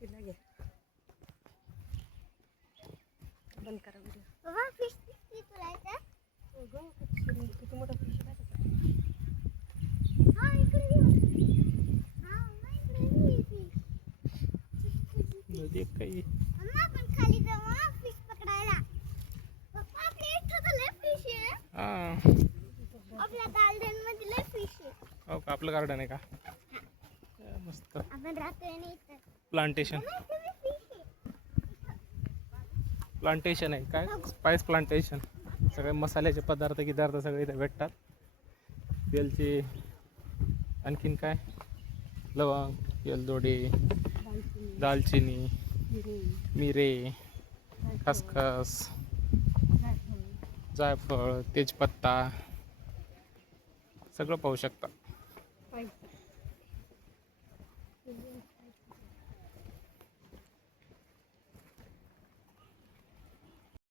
तिला घे बंद करा व्हिडिओ. बाबा फिश किती तुलायचं? किती मोठा फिश आहे. हा इकडे ये. हा इकडे ये फिश. नदी काही मम्मा आपण खाली जाऊ हा फिश पकडायला. पप्पा आपल्या इथं तर लय फिश आहे. हा आपल्या गार्डन मध्ये लय फिश आहे. हो का आपलं गार्डन आहे का मस्त आपण राहतोय ना इथं. प्लांटेशन मम्मा तुम्ही फिश आहे. प्लांटेशन आहे काय स्पाइस प्लांटेशन सगळे मसाल्याचे पदार्थ सगळे इथे भेटतात वेलची आणखीन काय लवंग वेलदोडे दालचिनी मिरे खसखस जायफळ तेजपत्ता सगळं पाहू शकता.